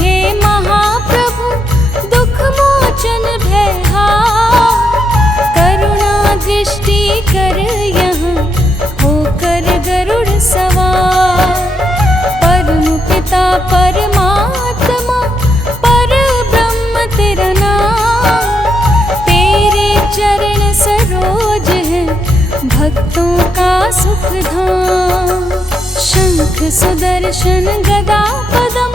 हे महाप्रभु दुख मोचन भयहार। करुणा दृष्टि कर यहाँ होकर गरुड़ सवार। परम पिता परमात्मा पर ब्रह्म तेरा नाम। तेरे चरण सरोज है भक्तों का सुख धाम। शंख सुदर्शन गदा पदम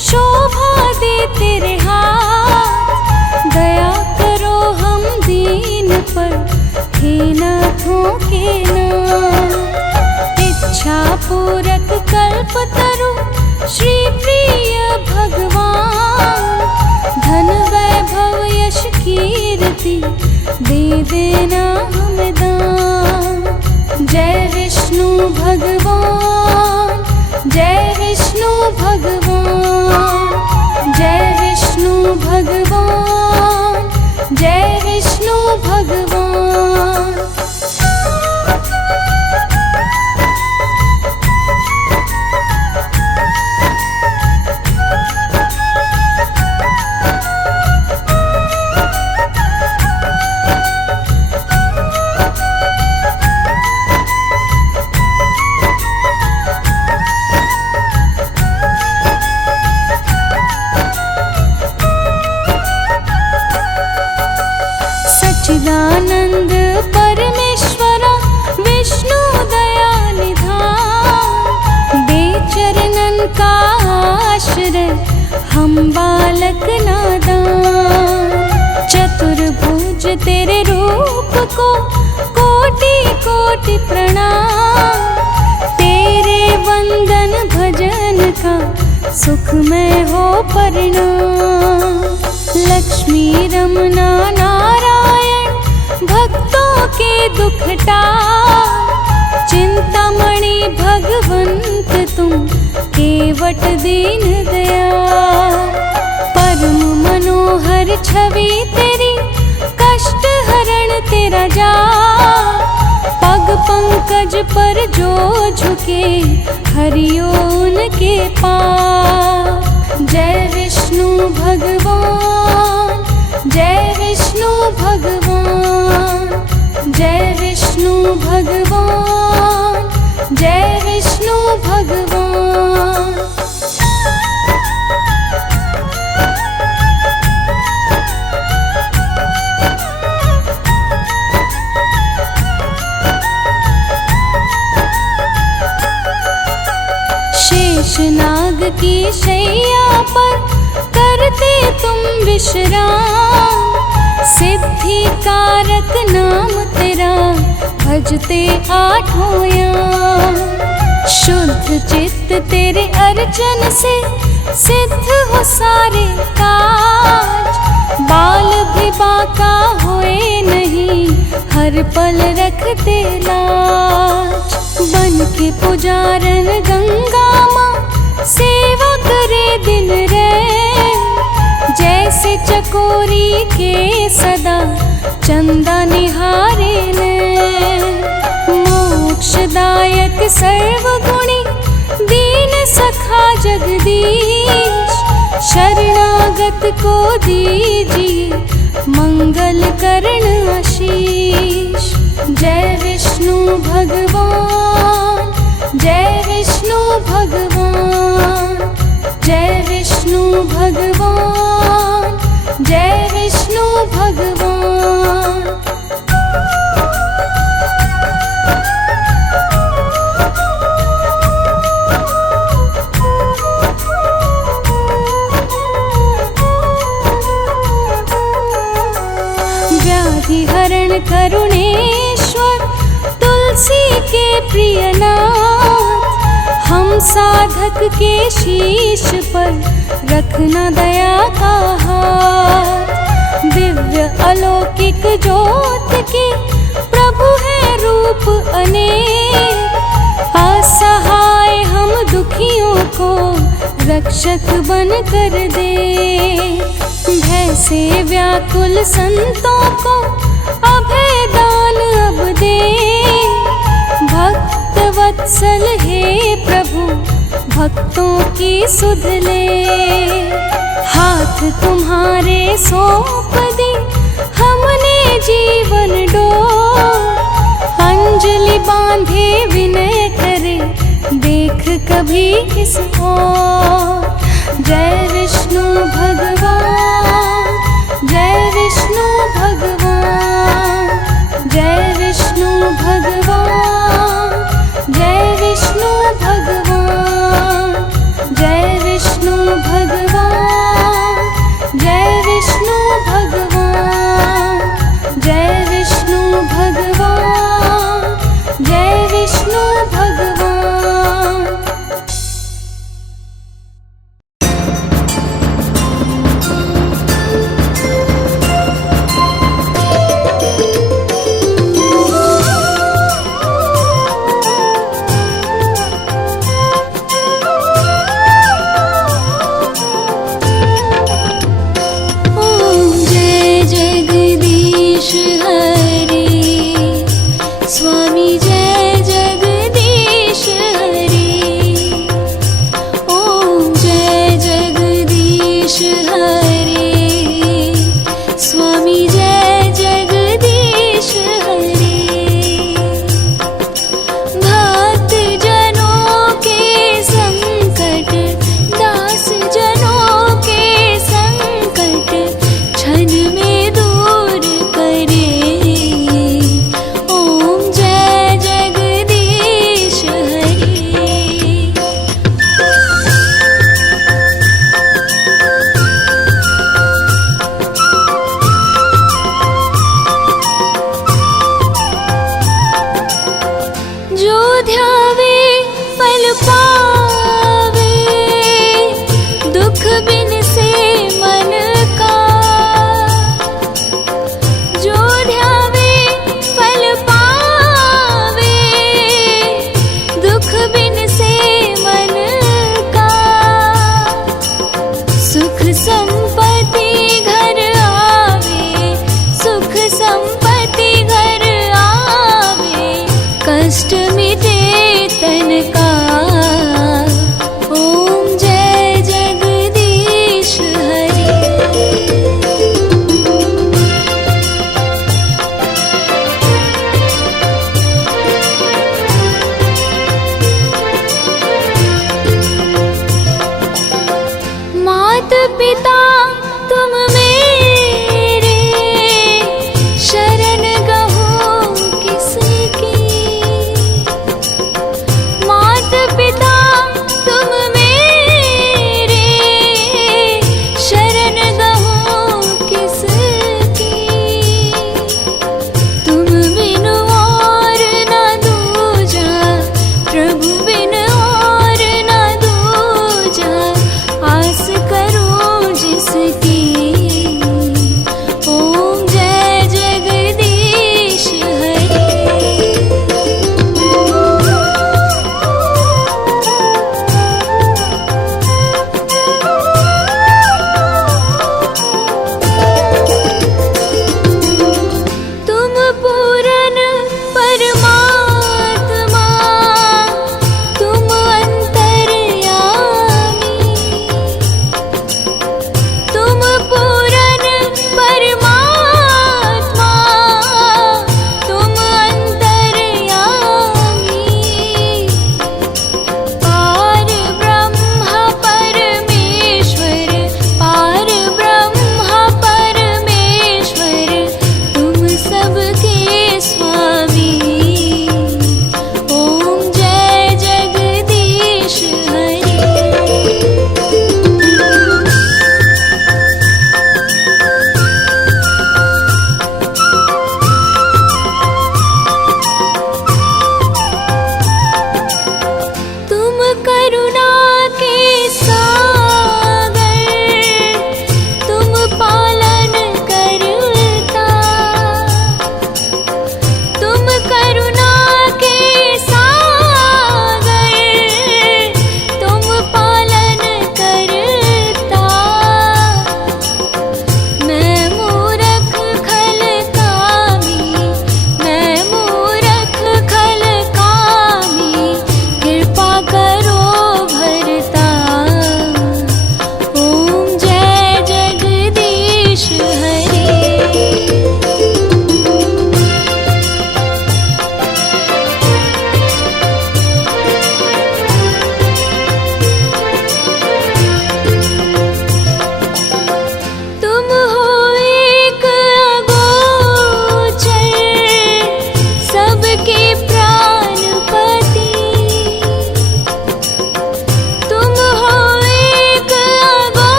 शोभा दे तेरे हाथ। दया करो हम दीन पर हे नाथों के नाथ। इच्छा पूरक कल्प तरु श्री प्रिय भगवान। धन वैभव यश कीर्ति दे देना हमें दान। जय विष्णु भगवान जय विष्णु भगवान। जय विष्णु भगवान जय विष्णु भगवान। सच्चिदानंद परमेश्वरा विष्णु दया निधान। बेचरनन का आश्रय हम बालक नादान। चतुर्भुज तेरे रूप को कोटि कोटि प्रणाम। तेरे वंदन भजन का सुख में हो परिणाम। लक्ष्मी रमना नारायण भक्तों के दुख टार। चिंतामणि भगवंत तुम केवट दीन दयाल। परम मनोहर छवि तेरी कष्ट हरण तेरा जाप। पग पंकज पर जो झुके हरियो उनके पाप। जय विष्णु भगवान जय विष्णु भगवान। जय विष्णु भगवान जय विष्णु भगवान। शेषनाग की शैया पर करते तुम विश्राम। सिद्धि कारक नाम तेरा भजते आठों याम। शुद्ध चित्त तेरे अर्चन से सिद्ध हो सारे काज। बाल भी बाका होए नहीं हर पल रखते लाज। बन के पुजारन गंगा माँ सेवा करे दिन रैन। जैसे चकोरी के सदा चंदा निहारे नैन। मोक्षदायक सर्वगुणी दीन सखा जगदीश। शरणागत को दीजिए मंगल करण आशीष। जय विष्णु भगवान जय विष्णु भगवान। जय विष्णु भगवान जय विष्णु भगवान। व्याधि हरण करुणेश्वर तुलसी के प्रिय नाथ। हम साधक के शीश पर रखना दया का हाथ। दिव्य अलौकिक ज्योत के प्रभु है रूप अनेक। असहाय हम दुखियों को रक्षक बन कर दे। भय से व्याकुल संतों को अभय दान अब दे। भक्त वत्सल हे प्रभु भक्तों की सुध ले। हाथ तुम्हारे सौंप दी हमने जीवन डोर, अंजलि बांधे विनय करे देख कभी इस ओर। जय विष्णु भगवान, जय विष्णु भगवान, जय विष्णु भगवान, जय विष्णु भगवान, जय विष्णु भगवान, जय विष्णु भगवान, जय विष्णु भगवान, जय विष्णु भगवान।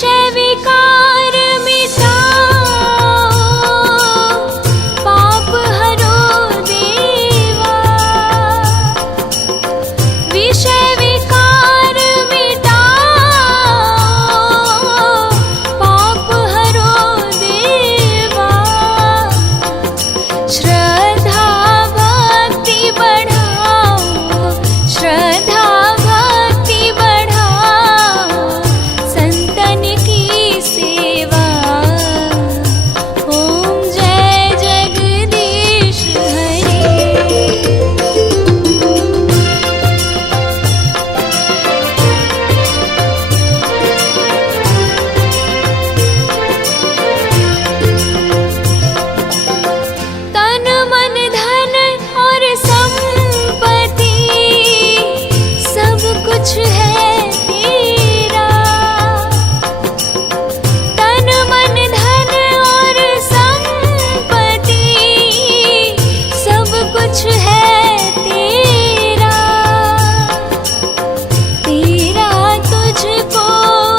विषय विकार मिटाओ, पाप हरो देवा। विषय विकार मिटाओ, पाप हरो देवा। श्रद्धा भक्ति बढ़ाओ, श्रद्धा भक्ति बढ़ाओ, संतन की सेवा। ओम जय जगदीश हरे। तन मन धन और संपत्ति सब कुछ है तेरा। तन मन धन और संपत्ति सब कुछ है तेरा। तेरा तुझको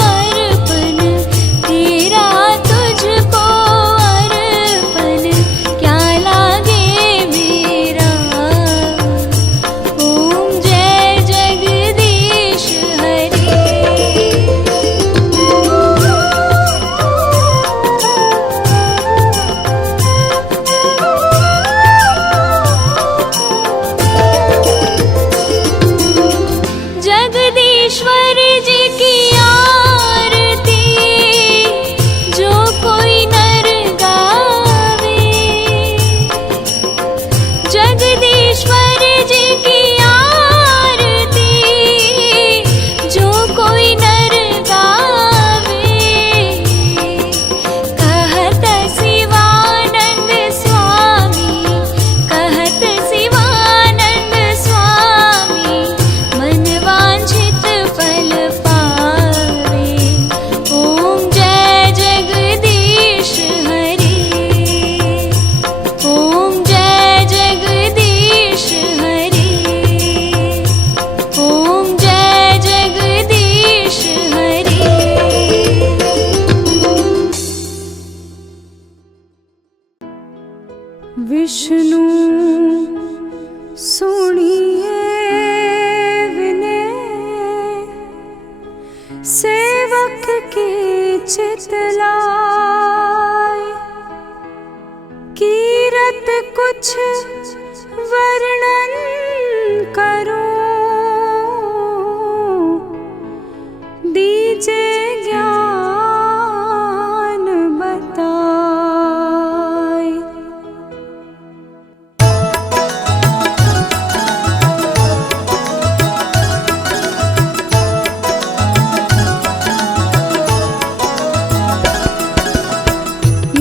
अर्पण, तेरा तुझको अर्पण, क्या लागे मेरा। ओम जय जगदीश हरे। जगदीश्वर जी की आरती जो कोई नर गावे। जगदीश्वर जी की आरती जो कोई नर गावे। कहत शिवानंद स्वामी, कहत शिवानंद स्वामी, मन वांछित फल पावे। ओम जय जगदीश हरे। ओम जय जगदीश हरे। ओम जय जगदीश हरे। विष्णु सुनिए विनय, सेवक की चितलाय। कीरत कुछ वर्णन करो, दीजे ज्ञान बताए।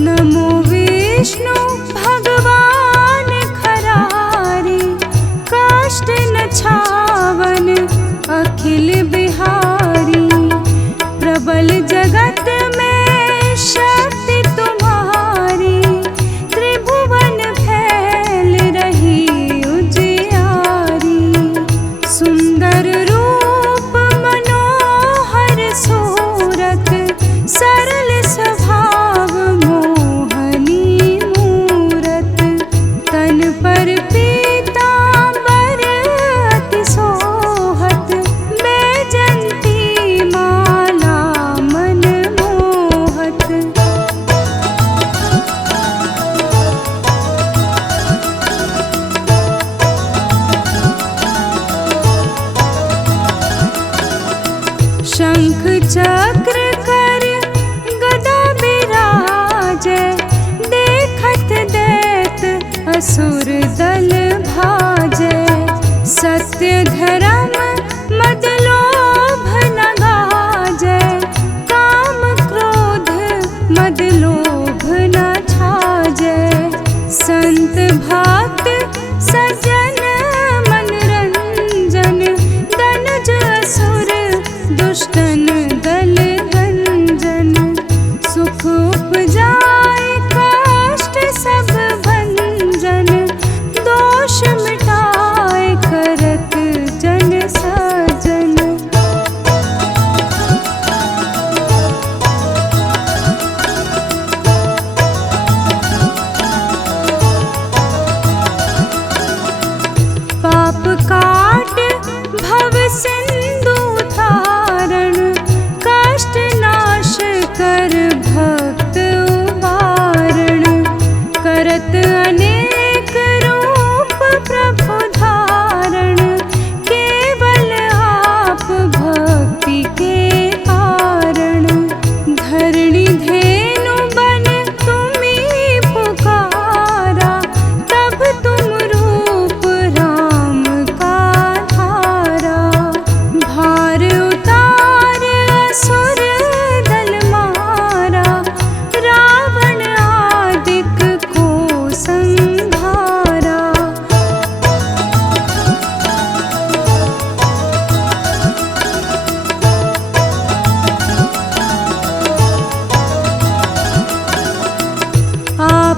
नमो विष्णु भगवान खरारी, काष्ठ न छावन अखिल बिहारी।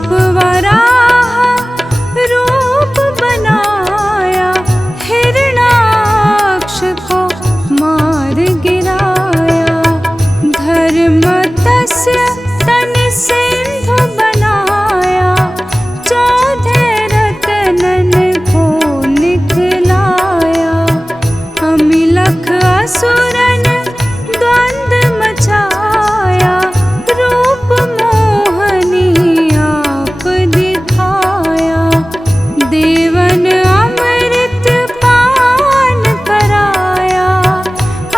आप वराह रूप बनाया, हिरणाक्ष को मार गिराया। धर्मतस्य तन सिंधु बनाया, 14 रत्नन को निकलाया। अमिलख असुरन द्वंद मचाया, रूप मोहनी आप दिखाया। देवन अमृत पान कराया,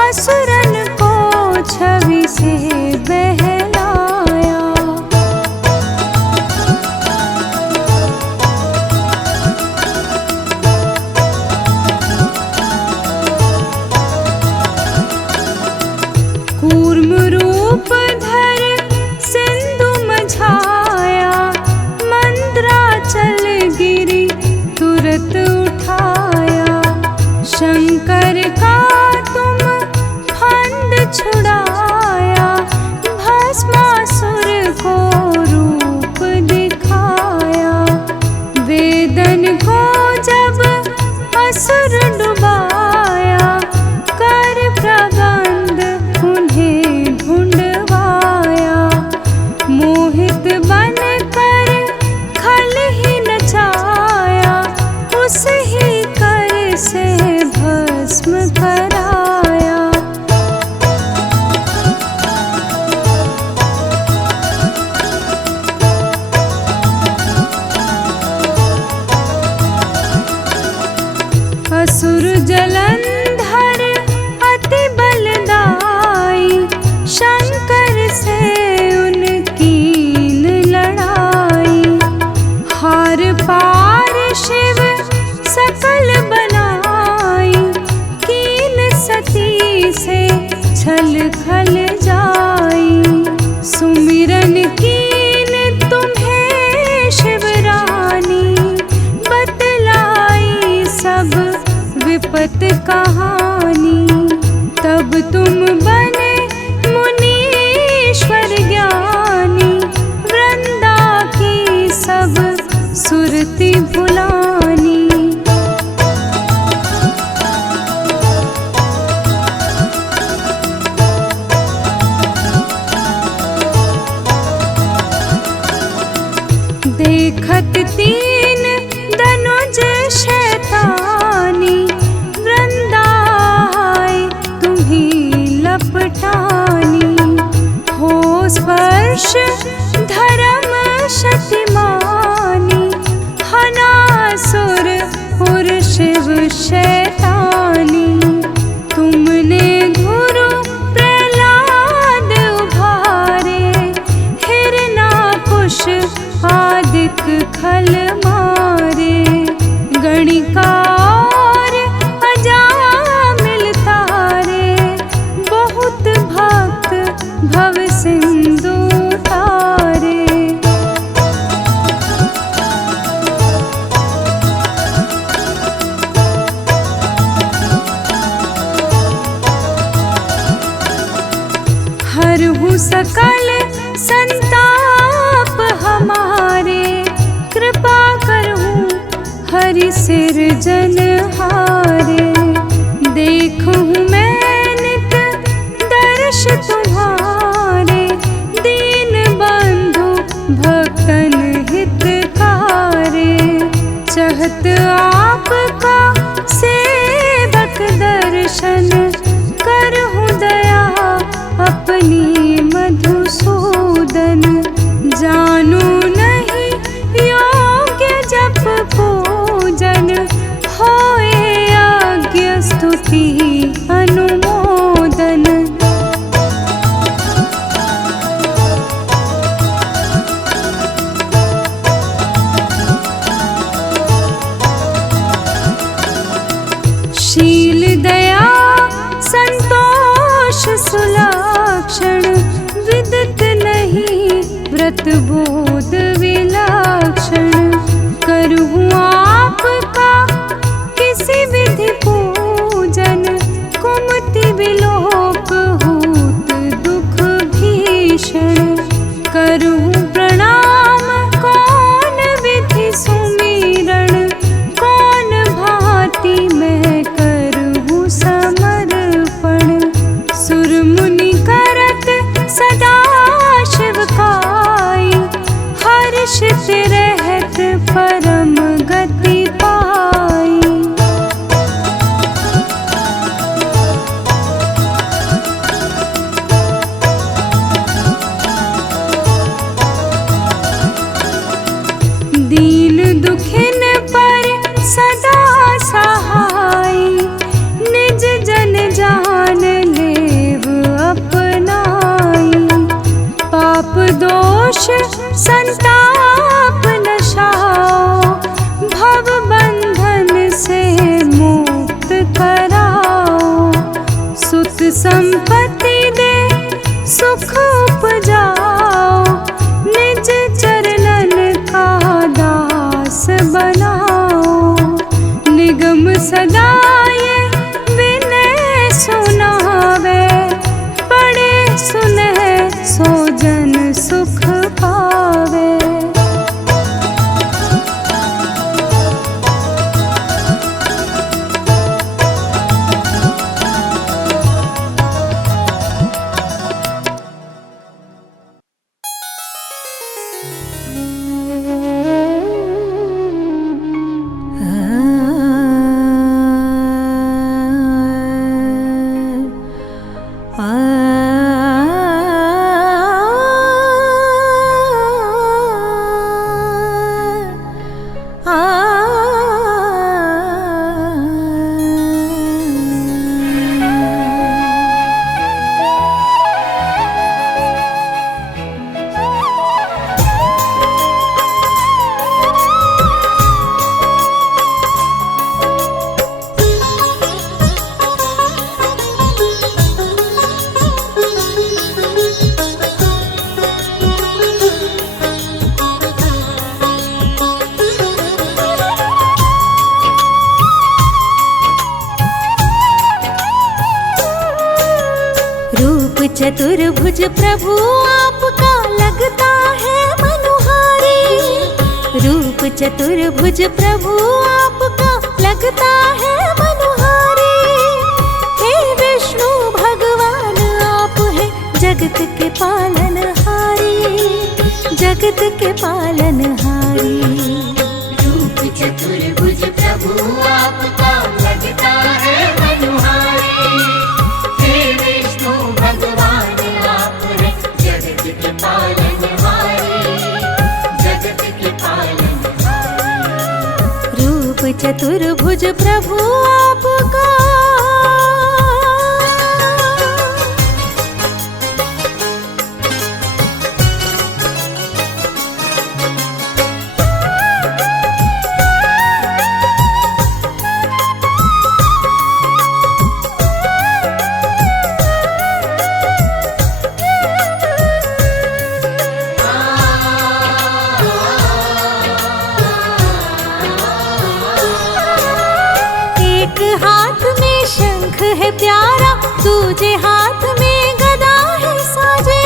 असुरन को छवि से बहलाया। कूर्म रूप धर सिंधु मझाया, मंद्राचल गिरी तुरत उठाया। शंकर का तुम फंद छुड़ाया, भस्मासुर को रूप दिखाया। वेदन को जब असुर डुबाया, कर प्रबंध उन्हें ढूंढवाया। मोहित बन कर खल ही नचाया, उस ही कर से भस्म कराया। असुर जलंधर अति बलदाई, शंकर से उनकी लड़ाई। हार पार शिव सकल बनाई, कीन सती से छल खल जाई। सुमिरन कीन तुम्हें शिवरानी, बतलाई सब विपत कहानी। तब तुम बने मुनीश्वर ज्ञानी, वृंदा की सब सुरति भुलानी। देखत तीन धनुज शैतानी, वृंदाई तुम्ही लपटानी। हो स्पर्श धर्म शतिमानी, हनासुर उर शिव शैतानी। तुमने गुरु प्रहलाद उभारे, हिरणाकुश आदिक खल मारे। गणिका और अजामिल तारे, बहुत भक्त भव सिंधु तारे। हरहु सकल संताप हमारे, कृपा करहु हरि सिरजनहारे। देखूं मैं नित दर्श तुम्हारे, दीन बंधु भक्तन हितकारे। चाहत आपका सेवक दर्शन, करहु दया अपनी मधुसूदन। जानू नहीं योग्य जप पूजन, होए यज्ञ स्तुति अनुमोदन। शील दया संतोष सुलक्षण, विदित नहीं व्रत बोध विलक्षण। करहूँ आपका किसी विधि पूजन, कुमति विलोक हूत दुख भीषण। करहूँ प्रणाम को दोष संताप नशाओ, भव बंधन से मुक्त कराओ। सुत संपत्ति दे सुख उपजाओ, निज चरणन का दास बनाओ। निगम सदा ये विनय सुनावे, पढ़े सुने सो जन सुख पावे। चतुर्भुज प्रभु आपका लगता है मनुहारी। रूप चतुर्भुज प्रभु आपका लगता है मनुहारी। हे विष्णु भगवान आप है जगत के पालनहारी, जगत के पालनहारी। रूप चतुर्भुज प्रभु आपका लगता है मनुहारी। हे विष्णु भगवान आप है जगत के पालनहारी, जगत के पालनहारी। रूप चतुर्भुज प्रभु आपका है प्यारा, दूजे हाथ में गदा है साजे।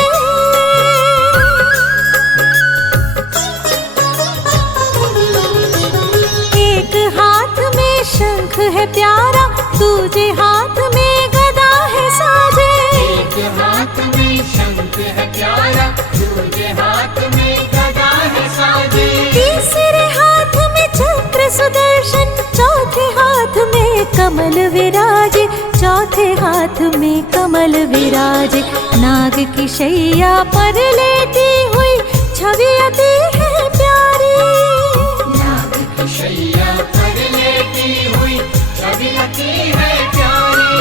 एक हाथ में शंख है प्यारा, दूजे हाथ में गदा है साजे। एक हाथ में शंख है प्यारा, दूजे हाथ में गदा है साजे। तीसरे हाथ में चक्र सुदर्शन, चौथे हाथ में कमल विराजे, चौथे हाथ में कमल विराजे। नाग की शैया पर लेटी हुई छवि अति है प्यारी। नाग की शैया पर लेटी हुई छवि अति है प्यारी।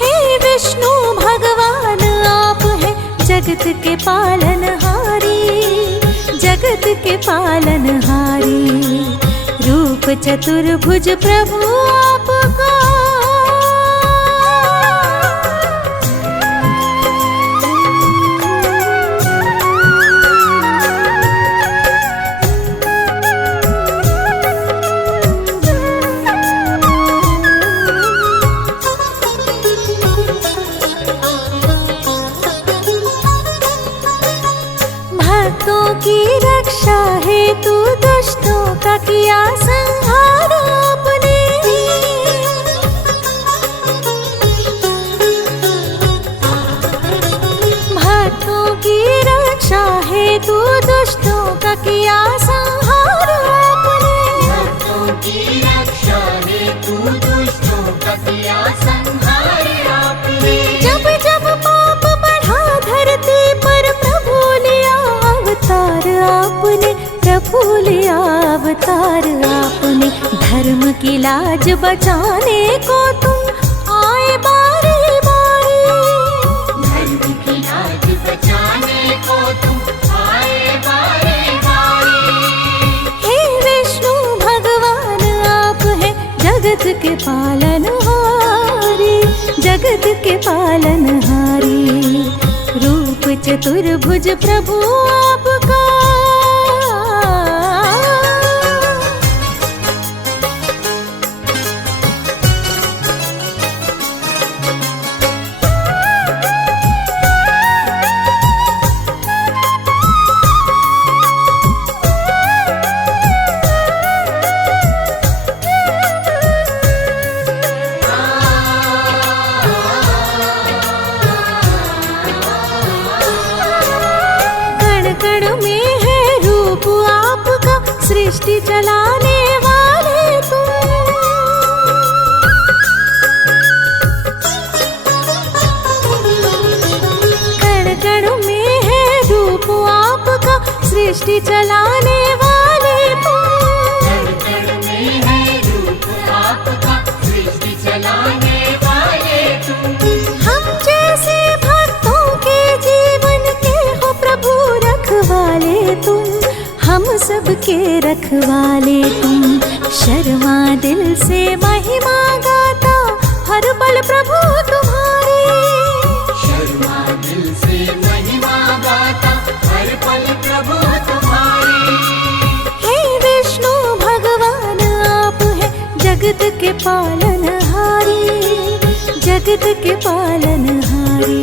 हे विष्णु भगवान आप है जगत के पालनहारी, जगत के पालनहारी। रूप चतुर्भुज प्रभु आपका की रक्षा हेतु दुष्टों का किया संहार आपने। भक्तों की रक्षा हेतु दुष्टों का किया संहार आपने। भक्तों की रक्षा हेतु दुष्टों का किया संहार आपने। जब जब पाप बढ़ा धरती पर प्रभु लिया अवतार आपने, प्रभु लिया अवतार आपने। धर्म की लाज बचाने को तुम आए बारी बारी। धर्म की लाज बचाने को तुम पालनहारी, जगत के पालनहारी। रूप चतुर्भुज प्रभु आपका, सृष्टि चलाने वाले तुम। कण कण में है रूप आपका, सृष्टि चलाने वाले तुम। कण कण में है रूप आपका, सृष्टि चलाने वाले तुम। हम जैसे भक्तों के जीवन के हो प्रभु रखवाले तुम, हम सबके रखवाले तुम। शर्मा दिल से महिमा गाता हर पल प्रभु तुम्हारी। शर्मा दिल से महिमा गाता हर पल प्रभु तुम्हारी। हे विष्णु भगवान आप है जगत के पालनहारी, जगत के पालनहारी।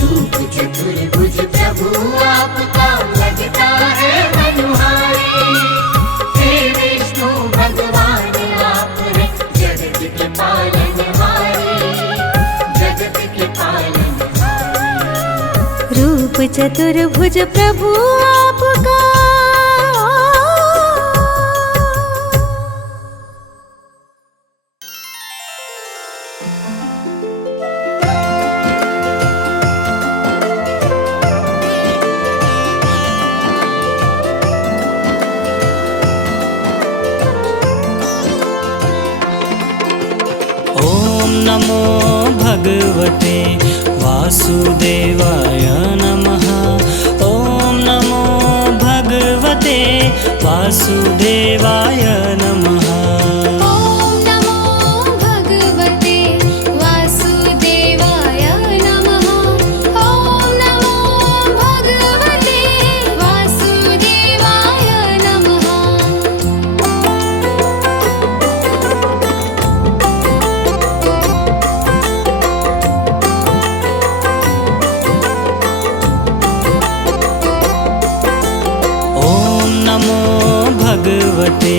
रूप चतुर्भुज प्रभु आपका लगता है मनोहारी। हे विष्णु भगवान आप हैं जगत के पालनहारी, जगत के पालनहारी। रूप चतुर्भुज प्रभु आपका। नमो भगवते वासुदेवाय नमः। ॐ नमो भगवते वासुदेवाय नमः। भगवते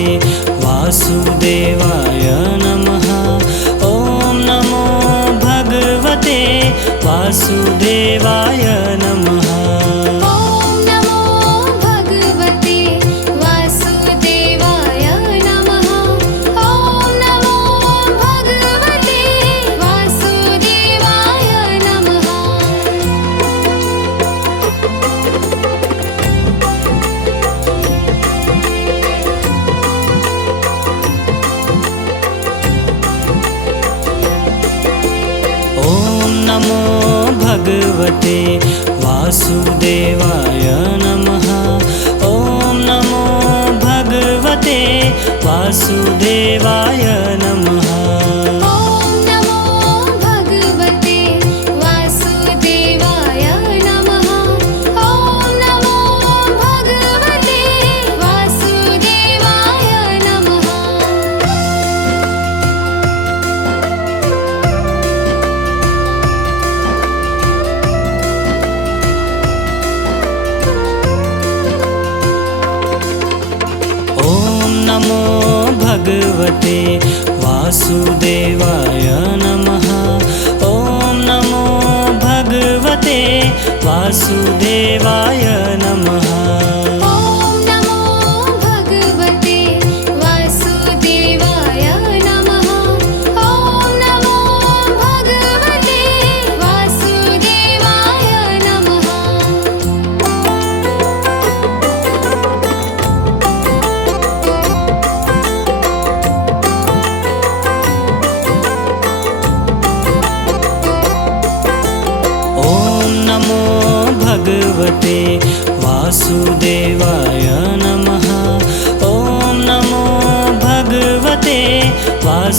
वासुदेवाय नमः। ॐ नमो भगवते वासुदेवाय नमः। नमो भगवते वासुदेवाय नमः। ॐ नमो भगवते वासुदेवाय नमः। नमो भगवते वासुदेवाय नमः। ॐ नमो भगवते वासुदेवाय नमः। भगवते वासुदेवाय नमः। ॐ नमो भगवते वासुदेवाय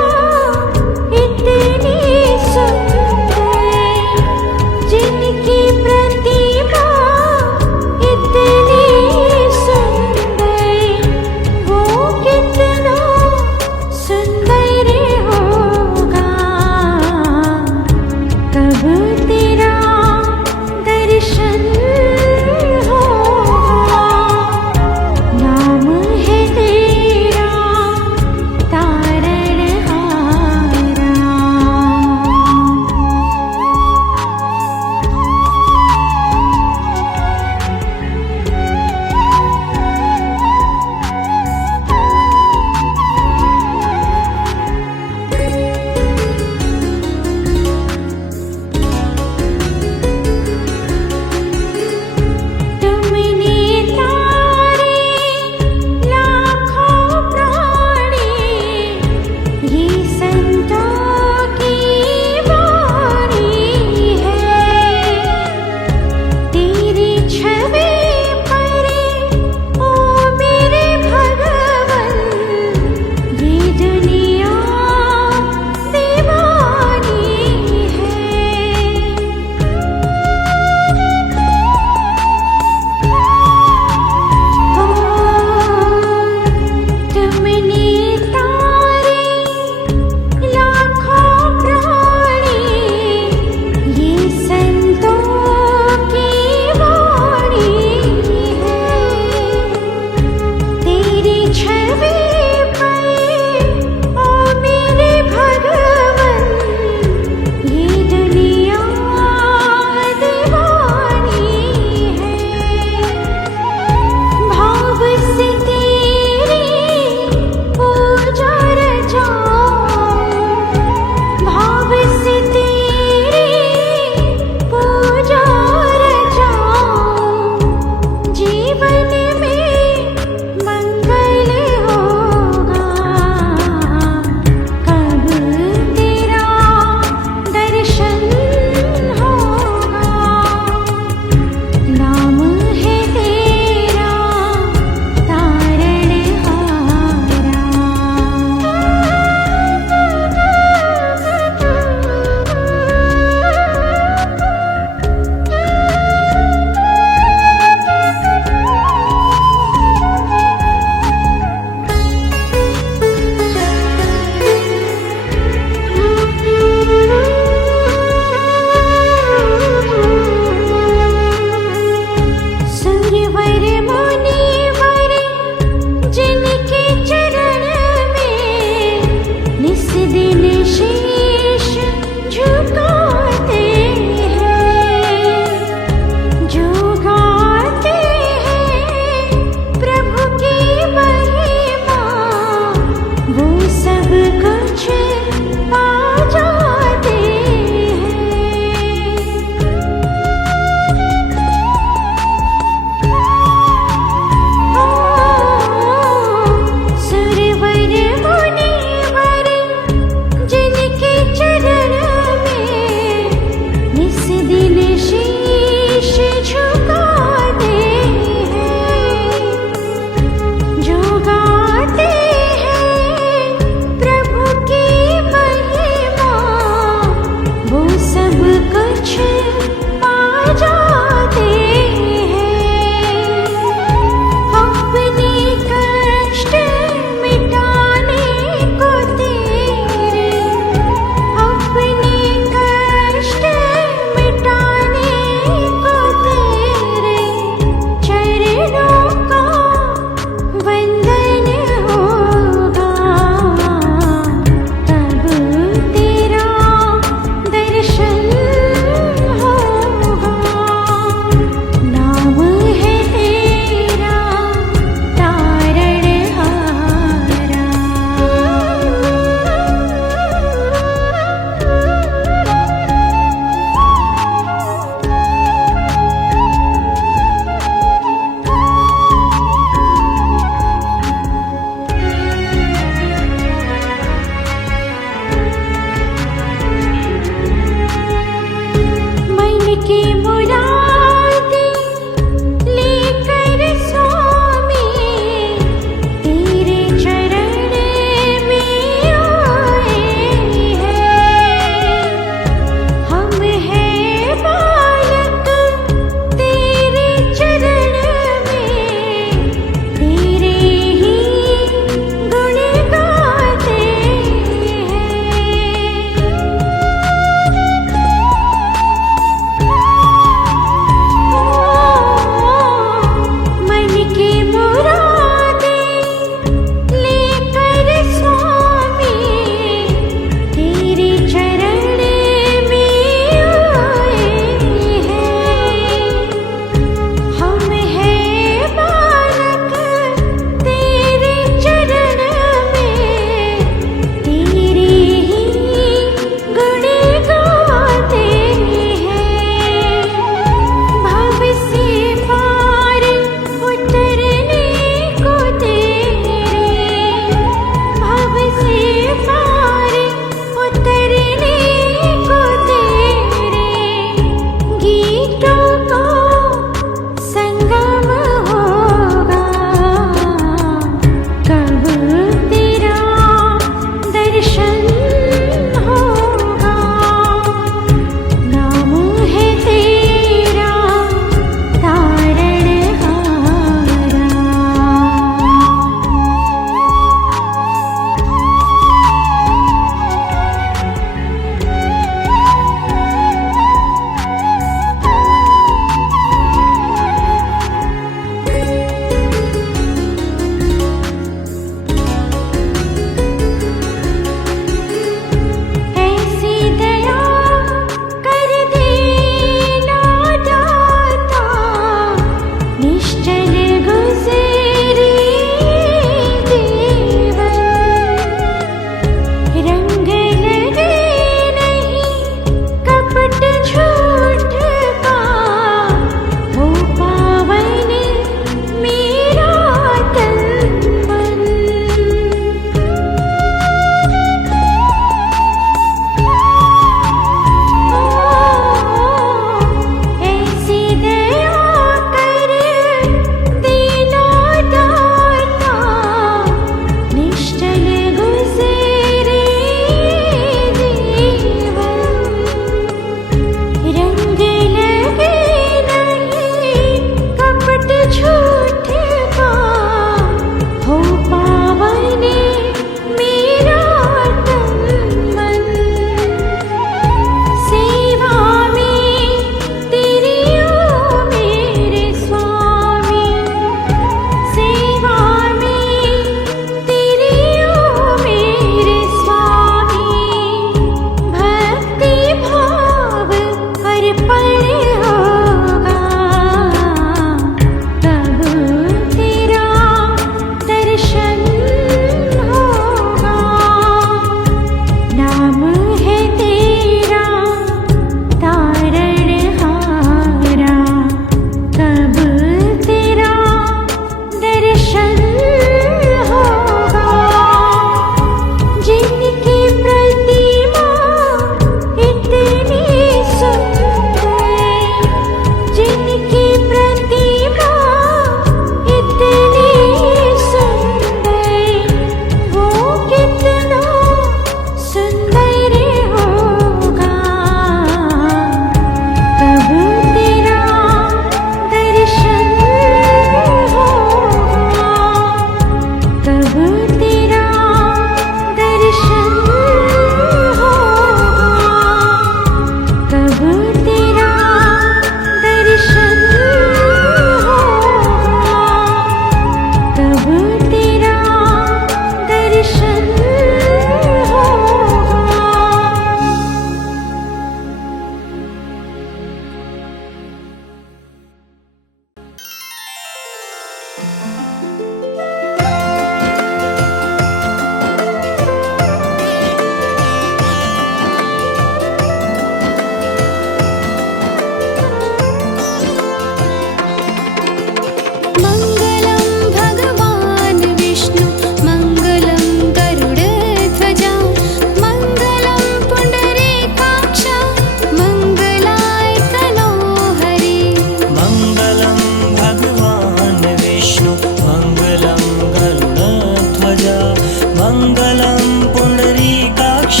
मङ्गलं पुण्डरीकाक्ष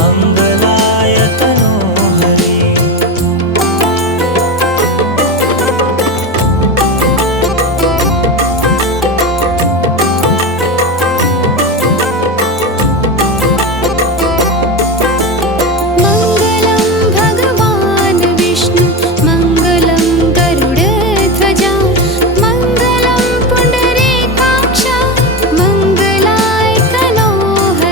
मङ्गलाय तनोहरि मङ्गलं भगवान् विष्णु मङ्गलं गरुडध्वजा मङ्गलं पुण्डरीकाक्ष मङ्गलाय तनोहरि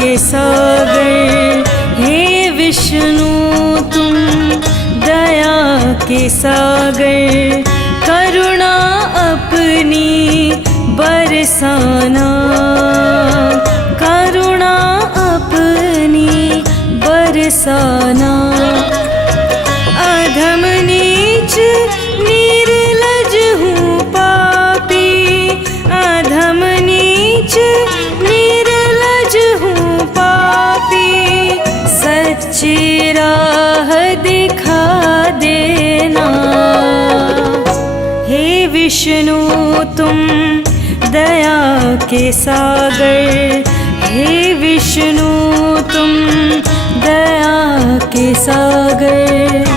के सागर हे विष्णु तुम दया के सागर, करुणा अपनी बरसाना, करुणा अपनी बरसाना। अधम नीच निर्लज हूँ पापी, अधम नीच निर्लज हूँ पापी, सच्ची राह दिखा देना। हे विष्णु तुम दया के सागर, हे विष्णु तुम दया के सागर।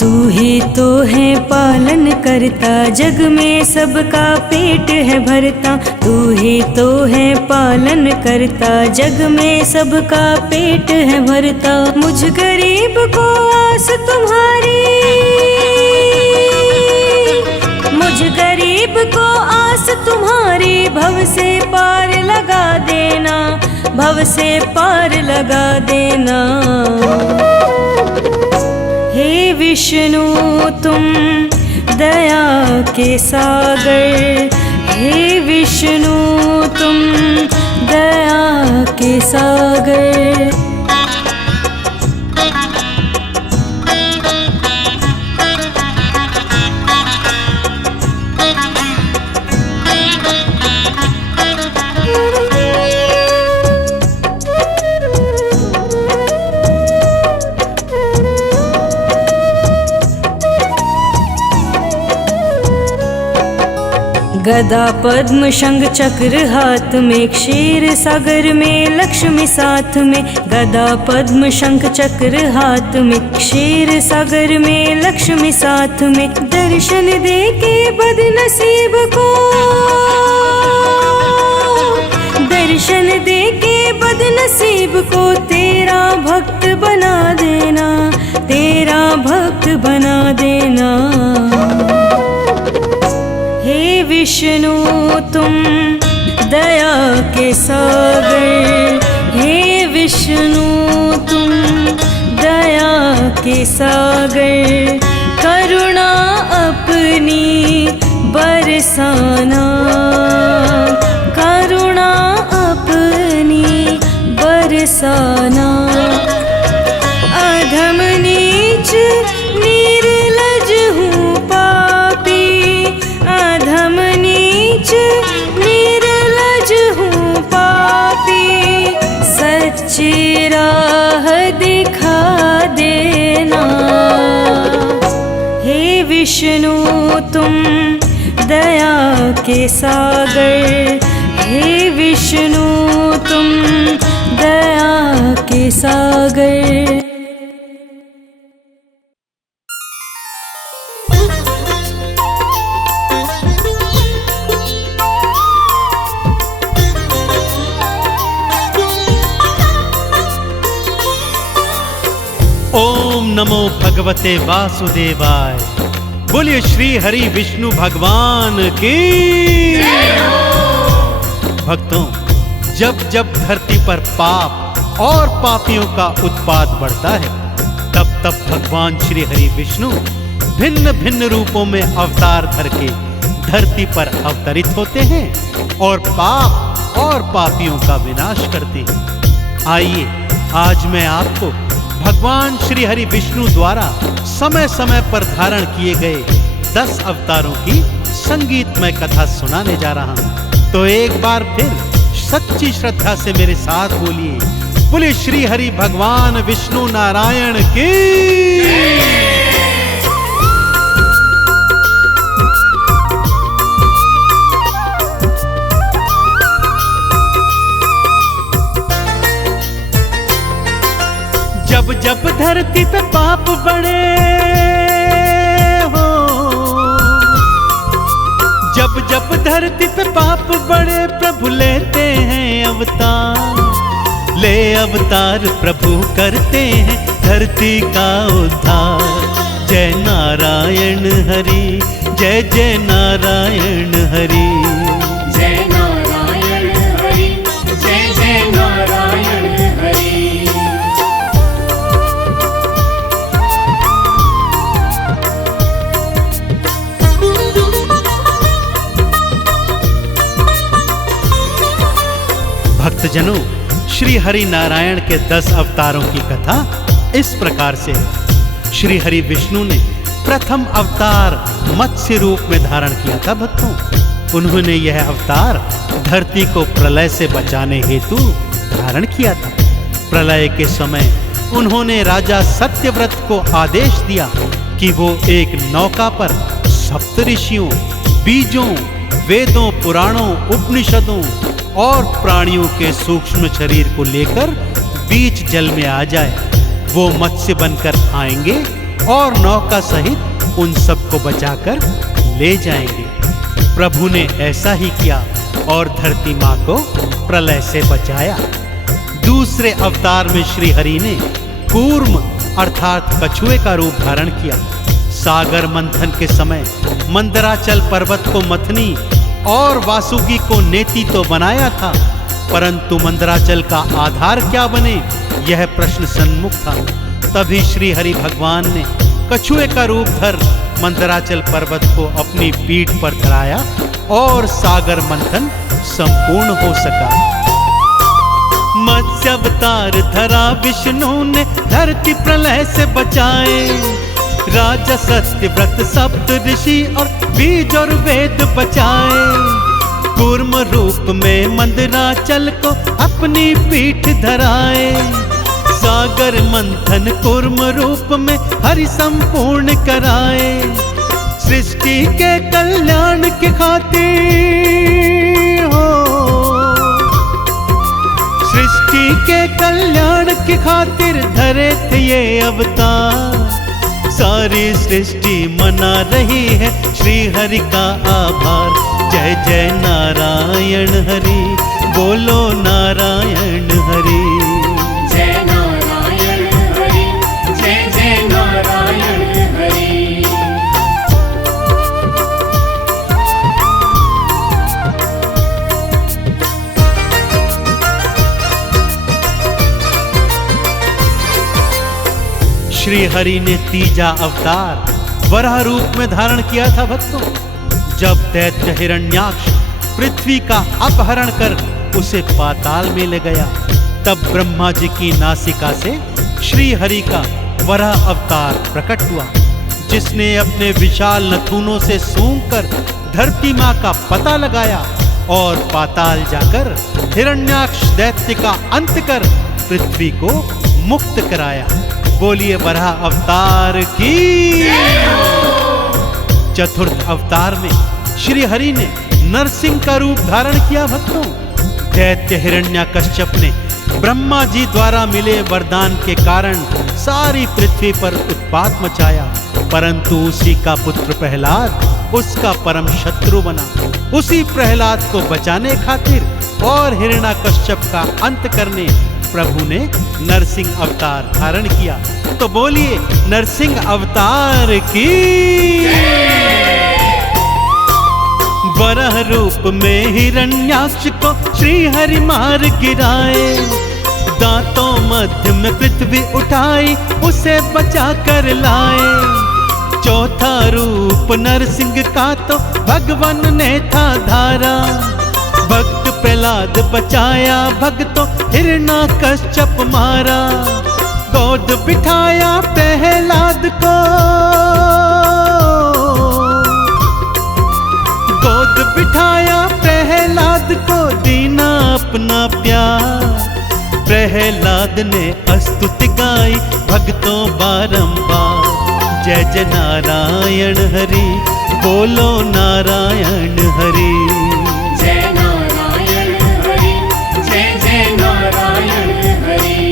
तू ही तो है पालन करता, जग में सबका पेट है भरता। तू ही तो है पालन करता, जग में सबका पेट है भरता। मुझ गरीब को आस तुम्हारी, मुझ गरीब को आस तुम्हारी, भव से पार लगा देना, भव से पार लगा देना। हे विष्णु तुम दया के सागर, हे विष्णु तुम दया के सागर। गदा पद्म शंख चक्र हाथ में, क्षीर सागर में लक्ष्मी साथ में। गदा पद्म शंख चक्र हाथ में, क्षीर सागर में लक्ष्मी साथ में। दर्शन दे के बदनसीब को, दर्शन दे के बदनसीब को, तेरा भक्त बना देना, तेरा भक्त बना देना। हे विष्णु तुम दया के सागर, हे विष्णु तुम दया के सागर, करुणा अपनी बरसाना, करुणा अपनी बरसाना। अधम नीच निर्लज हूँ पापी, अधम नीच निर्लज हूँ पापी, सच्ची राह दिखा देना। हे विष्णु तुम दया के सागर, हे विष्णु तुम दया के सागर। ओम नमो भगवते वासुदेवाय। बोलिए श्री हरि विष्णु भगवान की। भक्तों, जब जब धरती पर पाप और पापियों का उत्पात बढ़ता है, तब तब भगवान श्री हरि विष्णु भिन्न भिन्न रूपों में अवतार धर के धरती पर अवतरित होते हैं और पाप और पापियों का विनाश करते हैं। आइए आज मैं आपको भगवान श्री हरि विष्णु द्वारा समय समय पर धारण किए गए 10 अवतारों की संगीतमय कथा सुनाने जा रहा हूं। तो एक बार फिर सच्ची श्रद्धा से मेरे साथ बोलिए, बोले श्री हरि भगवान विष्णु नारायण की। जब जब धरती पे पाप बढ़े हो, धरती पे पाप बड़े प्रभु लेते हैं अवतार, ले अवतार प्रभु करते हैं धरती का उद्धार। जय नारायण हरि, जय जय नारायण हरि। जय नारायण हरि, जय जय नारायण हरि। भक्तजनों, श्री हरि नारायण के 10 अवतारों की कथा इस प्रकार से है। श्री हरि विष्णु ने प्रथम अवतार मत्स्य रूप में धारण किया था भक्तों। उन्होंने यह अवतार धरती को प्रलय से बचाने हेतु धारण किया था। प्रलय के समय उन्होंने राजा सत्यव्रत को आदेश दिया कि वो एक नौका पर सप्तऋषियों, बीजों, वेदों, पुराणों, उपनिषदों और प्राणियों के सूक्ष्म शरीर को लेकर बीच जल में आ जाए। वो मत्स्य बनकर आएंगे और नौका सहित उन सबको बचाकर ले जाएंगे। प्रभु ने ऐसा ही किया और धरती माँ को प्रलय से बचाया। दूसरे अवतार में श्री हरि ने कूर्म अर्थात कछुए का रूप धारण किया। सागर मंथन के समय मंदराचल पर्वत को मथनी और वासुकी को नेति तो बनाया था, परंतु मंदराचल का आधार क्या बने, यह प्रश्न सन्मुख था। तभी श्री हरि भगवान ने कछुए का रूप धर मंदराचल पर्वत को अपनी पीठ पर धराया और सागर मंथन संपूर्ण हो सका। मत्स्य अवतार धरा विष्णु ने धरती प्रलय से बचाए। राजा सत्यव्रत सप्त ऋषि और बीज और वेद बचाए। कूर्म रूप में मंदराचल को अपनी पीठ धराए। सागर मंथन कूर्म रूप में हरि संपूर्ण कराए। सृष्टि के कल्याण की खातिर हो, सृष्टि के कल्याण की खातिर धरे थे ये अवतार। सारी सृष्टि मना रही है श्री हरि का आभार। जय जय नारायण हरि, बोलो नारायण हरि। जय नारायण हरि, जय जय नारायण हरि। श्री हरि ने तीजा अवतार वराह रूप में धारण किया था भक्तों। जब दैत्य हिरण्याक्ष पृथ्वी का अपहरण कर उसे पाताल में ले गया, तब ब्रह्मा जी की नासिका से श्री हरि का वराह अवतार प्रकट हुआ, जिसने अपने विशाल नथुनों से सूंघकर धरती माँ का पता लगाया और पाताल जाकर हिरण्याक्ष दैत्य का अंत कर पृथ्वी को मुक्त कराया। बोलिए वराह अवतार की। चतुर्थ अवतार में श्री हरि ने नरसिंह का रूप धारण किया भक्तों। दैत्य हिरण्याकश्यप ने ब्रह्मा जी द्वारा मिले वरदान के कारण सारी पृथ्वी पर उत्पात मचाया, परंतु उसी का पुत्र प्रहलाद उसका परम शत्रु बना। उसी प्रहलाद को बचाने खातिर और हिरण्याकश्यप का अंत करने प्रभु ने नरसिंह अवतार धारण किया। तो बोलिए नरसिंह अवतार की। वराह रूप में हिरण्याक्ष को श्री हरि मार गिराए। दांतों मध्य में पृथ्वी उठाई उसे बचा कर लाए। चौथा रूप नरसिंह का तो भगवान ने था धारा। भक्त प्रहलाद बचाया, भक्तों हिरण्याकश्यप मारा। गोद बिठाया प्रहलाद को, गोद बिठाया प्रहलाद को, दीना अपना प्यार। प्रहलाद ने स्तुति गाई भक्तों बारंबार। जय जय नारायण हरि, बोलो नारायण हरि। जय नारायण हरि, जय जय नारायण हरि।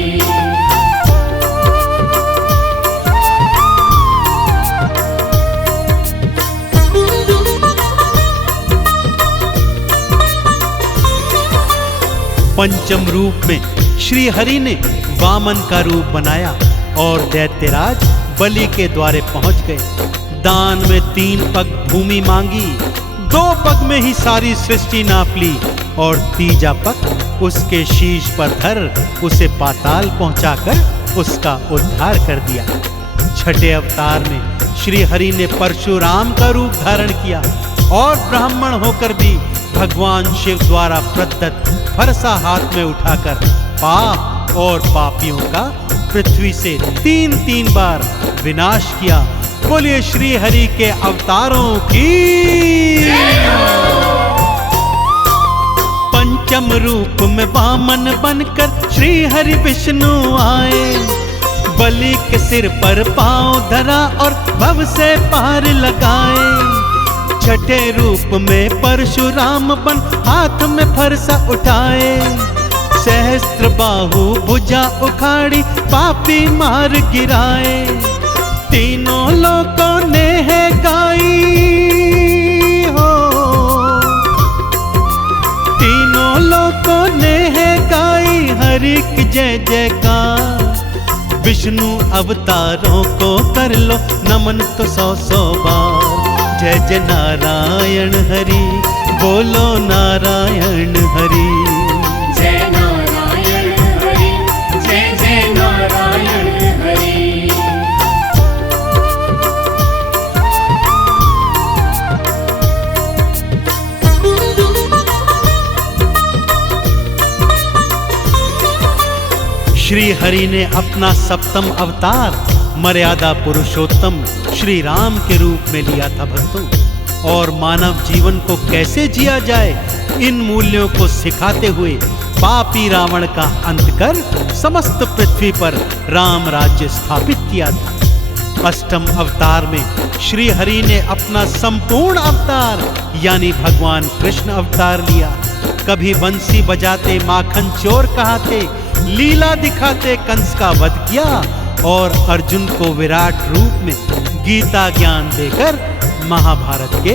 पंचम रूप में श्री हरि ने वामन का रूप बनाया और दैत्यराज बलि के द्वारे पहुंच गए। दान में 3 पग भूमि मांगी, 2 पग में ही सारी सृष्टि नाप ली और तीजा पग उसके शीश पर धर उसे पाताल पहुंचाकर उसका उद्धार कर दिया। छठे अवतार में श्री हरि ने परशुराम का रूप धारण किया और ब्राह्मण होकर भी भगवान शिव द्वारा प्रदत्त फरसा हाथ में उठाकर पाप और पापियों का पृथ्वी से 3-3 बार विनाश किया। बोलिए श्री हरि के अवतारों की। पंचम रूप में वामन बनकर श्री हरि विष्णु आए, बलि के सिर पर पांव धरा और भव से पार लगाए। छठे रूप में परशुराम बन हाथ में फरसा उठाए, सहस्त्र बाहु भुजा उखाड़ी पापी मार गिराए। तीनों लोकों ने है गाई हो, तीनों लोकों ने है गाई हरि की जय जयकार। विष्णु अवतारों को कर लो नमन तो 100 बार। जय जय नारायण हरि, बोलो नारायण हरि। जय नारायण हरि, जय जय नारायण हरि। श्री हरि ने अपना सप्तम अवतार मर्यादा पुरुषोत्तम श्री राम के रूप में लिया था भक्तों, और मानव जीवन को कैसे जिया जाए इन मूल्यों को सिखाते हुए पापी रावण का अंत कर समस्त पृथ्वी पर राम राज्य स्थापित किया था। अष्टम अवतार में श्री हरि ने अपना संपूर्ण अवतार यानी भगवान कृष्ण अवतार लिया। कभी बंसी बजाते माखन चोर कहाते, लीला दिखाते कंस का वध किया और अर्जुन को विराट रूप में गीता ज्ञान देकर महाभारत के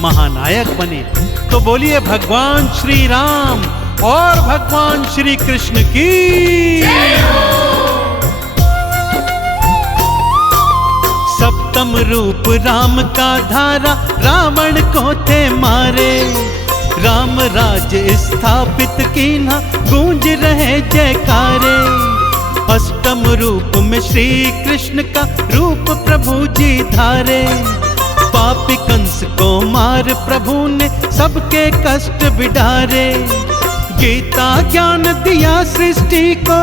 महानायक बने। तो बोलिए भगवान श्री राम और भगवान श्री कृष्ण की। सप्तम रूप राम का धारा रावण को थे मारे, राम राज्य स्थापित कीन्हा गूंज रहे जयकारे। अष्टम रूप में श्री कृष्ण का रूप प्रभु जी धारे, पापी कंस को मार प्रभु ने सबके कष्ट बिडारे। गीता ज्ञान दिया सृष्टि को,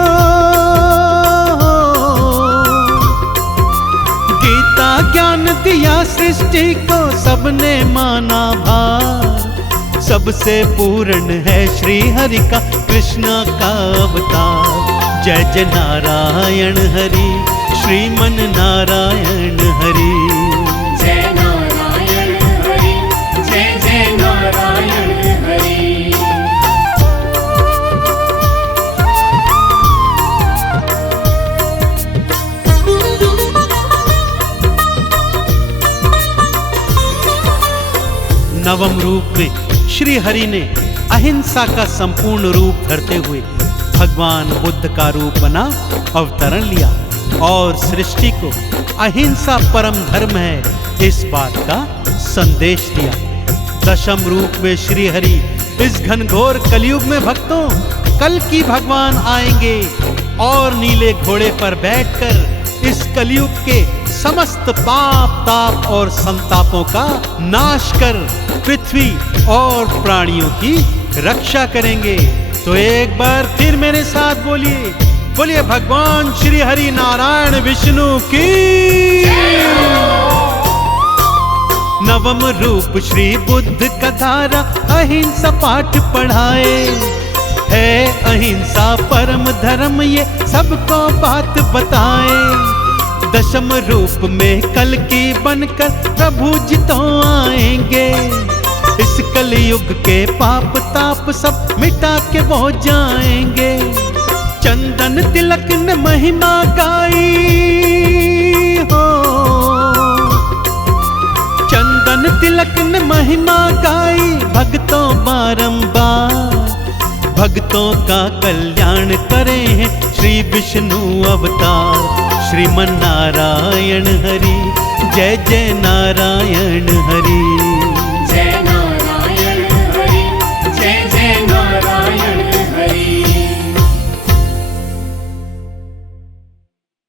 गीता ज्ञान दिया सृष्टि को सबने माना भार। सबसे पूर्ण है श्री हरि का कृष्ण का अवतार। जय जय नारायण हरि, श्रीमन नारायण हरि। जय नारायण हरि, जय जय नारायण हरि। नवम रूप में श्री हरि ने अहिंसा का संपूर्ण रूप धरते हुए भगवान बुद्ध का रूप बना अवतरण लिया और सृष्टि को अहिंसा परम धर्म है इस बात का संदेश दिया। दशम रूप में श्री हरि इस घनघोर कलयुग में भक्तों कल की भगवान आएंगे और नीले घोड़े पर बैठकर इस कलयुग के समस्त पाप ताप और संतापों का नाश कर पृथ्वी और प्राणियों की रक्षा करेंगे। तो एक बार फिर मेरे साथ बोलिए, बोलिए भगवान श्री हरि नारायण विष्णु की। नवम रूप श्री बुद्ध का धारा अहिंसा पाठ पढ़ाए, है अहिंसा परम धर्म ये सबको बात बताए। दशम रूप में कल की बनकर प्रभु जी तो आएंगे, इस कलयुग के पाप ताप सब मिटा के वो जाएंगे। चंदन तिलक ने महिमा गाई हो, चंदन तिलक ने महिमा गाई भक्तों बारंबार। भक्तों का कल्याण करे हैं श्री विष्णु अवतार। श्रीमन नारायण हरि, जय जय नारायण हरि।